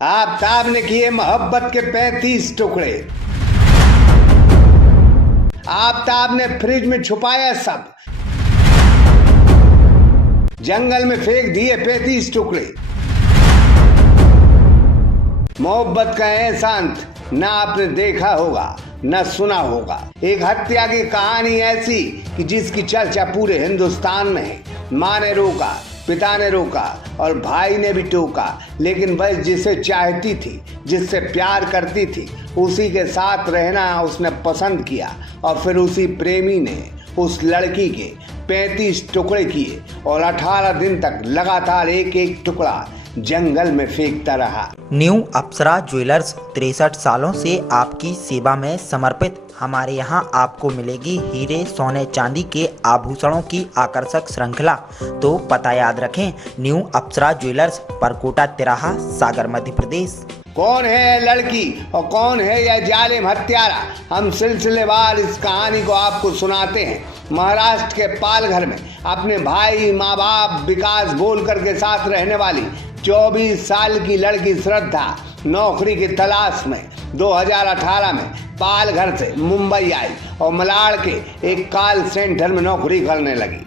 आफताब ने किए मोहब्बत के 35 टुकड़े। आफताब ने फ्रिज में छुपाया सब, जंगल में फेंक दिए 35 टुकड़े। मोहब्बत का ऐसा अंत ना आपने देखा होगा न सुना होगा। एक हत्या की कहानी ऐसी कि जिसकी चर्चा पूरे हिंदुस्तान में है। माँ ने रोका, पिता ने रोका और भाई ने भी टोका, लेकिन वह जिसे चाहती थी, जिससे प्यार करती थी, उसी के साथ रहना उसने पसंद किया। और फिर उसी प्रेमी ने उस लड़की के 35 टुकड़े किए और 18 दिन तक लगातार एक एक टुकड़ा जंगल में फेंकता रहा। न्यू अप्सरा ज्वेलर्स 63 सालों से आपकी सेवा में समर्पित। हमारे यहाँ आपको मिलेगी हीरे, सोने, चांदी के आभूषणों की आकर्षक श्रृंखला। तो पता याद रखें, न्यू अप्सरा ज्वेलर्स, परकोटा तिराहा, सागर, मध्य प्रदेश। कौन है लड़की और कौन है यह जालिम हत्यारा, हम सिलसिलेवार इस कहानी को आपको सुनाते हैं। महाराष्ट्र के पालघर में अपने भाई, माँ बाप, विकास बोलकर के साथ रहने वाली 24 साल की लड़की श्रद्धा नौकरी की तलाश में 2018 में पालघर से मुंबई आई और मलाड के एक कॉल सेंटर में नौकरी करने लगी।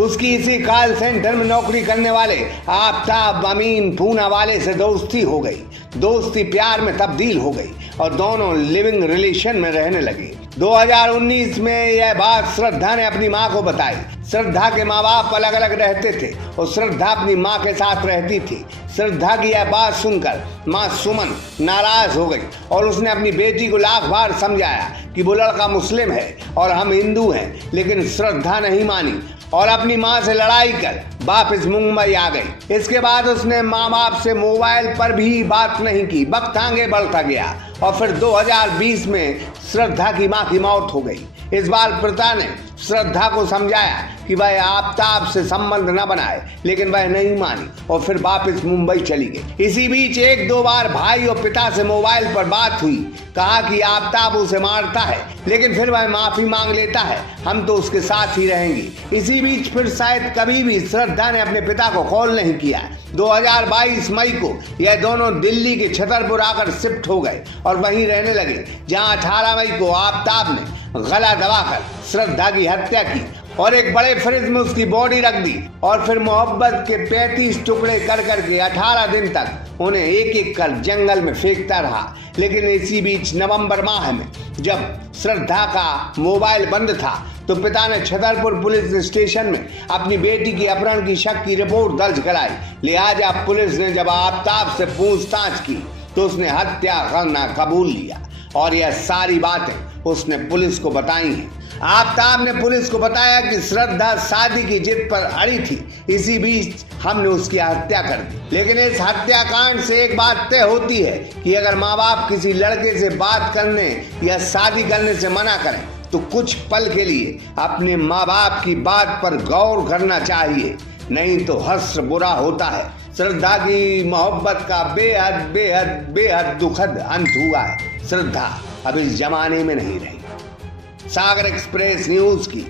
उसकी इसी कॉल सेंटर में नौकरी करने वाले आफताब अमीन पूना वाले से दोस्ती हो गई। दोस्ती प्यार में तब्दील हो गई और दोनों लिविंग रिलेशन में रहने लगे। 2019 में यह बात श्रद्धा ने अपनी माँ को बताई। श्रद्धा के माँ बाप अलग अलग रहते थे और श्रद्धा अपनी माँ के साथ रहती थी। श्रद्धा की यह बात सुनकर माँ सुमन नाराज हो गई और उसने अपनी बेटी को लाख बार समझाया कि वो लड़का मुस्लिम है और हम हिंदू हैं, लेकिन श्रद्धा नहीं मानी और अपनी माँ से लड़ाई कर वापस मुंबई आ गई। इसके बाद उसने माँ बाप से मोबाइल पर भी बात नहीं की। वक्त आगे बढ़ता गया और फिर 2020 में श्रद्धा की माँ की मौत हो गई। इस बार पिता ने श्रद्धा को समझाया कि वह आफताब से संबंध न बनाए, लेकिन वह नहीं मानी और फिर वापस मुंबई चली गई। इसी बीच एक दो बार भाई और पिता से मोबाइल पर बात हुई। कहा कि आफताब उसे मारता है, लेकिन फिर वह माफी मांग लेता है, हम तो उसके साथ ही रहेंगे। इसी बीच फिर शायद कभी भी श्रद्धा ने अपने पिता को कॉल नहीं किया। 2022 मई को यह दोनों दिल्ली के छतरपुर आकर शिफ्ट हो गए और वहीं रहने लगे, जहां 18 मई को आफताब ने गला दबाकर श्रद्धा की हत्या की और एक बड़े फ्रिज में उसकी बॉडी रख दी और फिर मोहब्बत के 35 टुकड़े कर करके 18 दिन तक उन्हें एक एक कर जंगल में फेंकता रहा। लेकिन इसी बीच नवंबर माह में जब श्रद्धा का मोबाइल बंद था तो पिता ने छतरपुर पुलिस स्टेशन में अपनी बेटी की अपहरण की शक की रिपोर्ट दर्ज कराई। लिहाजा पुलिस ने जब आफताब से पूछताछ की तो उसने हत्या करना कबूल लिया और यह सारी बातें उसने पुलिस को बताई हैं। आफताब ने पुलिस को बताया कि श्रद्धा शादी की जिद पर अड़ी थी, इसी बीच हमने उसकी हत्या कर दी। लेकिन इस हत्याकांड से एक बात तय होती है कि अगर माँ बाप किसी लड़के से बात करने या शादी करने से मना करें तो कुछ पल के लिए अपने माँ बाप की बात पर गौर करना चाहिए, नहीं तो हश्र बुरा होता है। श्रद्धा की मोहब्बत का बेहद बेहद बेहद दुखद अंत हुआ है। श्रद्धा अब इस जमाने में नहीं रही। सागर एक्सप्रेस न्यूज की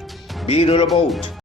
ब्यूरो रिपोर्ट।